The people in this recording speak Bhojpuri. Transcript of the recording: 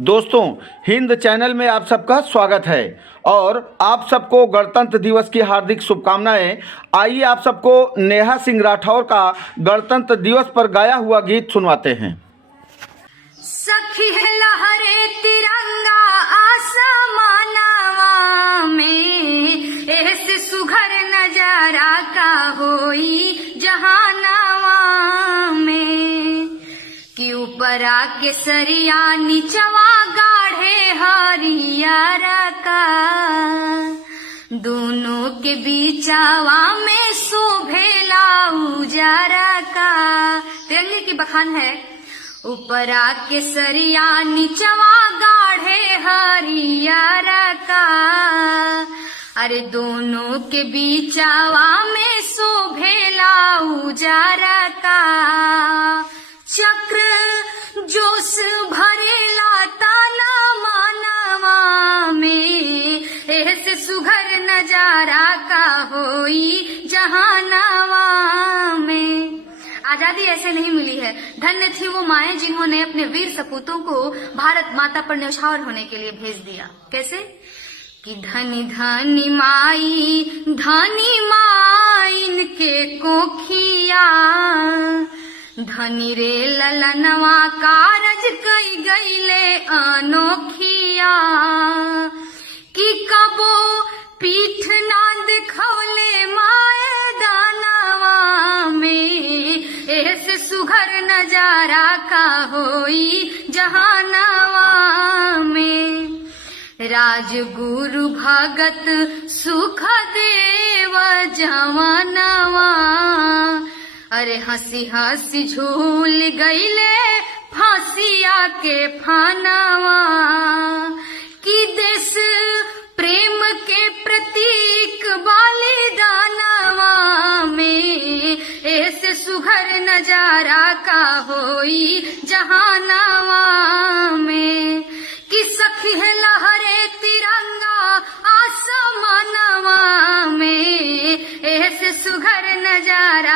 दोस्तों, हिंद चैनल में आप सबका स्वागत है और आप सबको गणतंत्र दिवस की हार्दिक शुभकामनाएं। आइए आप सबको नेहा सिंह राठौर का गणतंत्र दिवस पर गाया हुआ गीत सुनवाते हैं। सखी लहरे तिरंगा आसमानवा में, ऐसे सुघर नजारा का होई जहानवा में। कि ऊपर आके सरिया नीचवा गाढ़े हरियारा का, दोनों के बीचावा में शोभेला उजारा का। तिरंगे की बखान है। ऊपर आके सरिया नीचवा गाढ़े हरियारा का, अरे दोनों के बीचावा में शोभेला उजारा का। चक्र जोश भरेला ताना मानवा में, ऐसे सुघर नजारा का होई जहानवा में। आजादी ऐसे नहीं मिली है। धन्य थी वो माएं जिन्होंने अपने वीर सपूतों को भारत माता पर न्यौछावर होने के लिए भेज दिया। कैसे कि धनी धनी माई इनके कोखिया, धनी रे ललनवा कारज कई गईले अनोखिया। कि कबो पीठ ना दिखौले माए दानवा में, ऐसे सुघर नजारा का होई जहानवा में। राजगुरु भगत सुखदेव जवानवा, अरे हंसी हंसी झूल गईले फांसिया के फानवा। कि देश प्रेम के प्रतीक बलिदानवा में, ऐसे सुघर नजारा का होई जहानवा में। कि सखी है लहरे तिरंगा आसमानवा में, ऐसे सुघर नजारा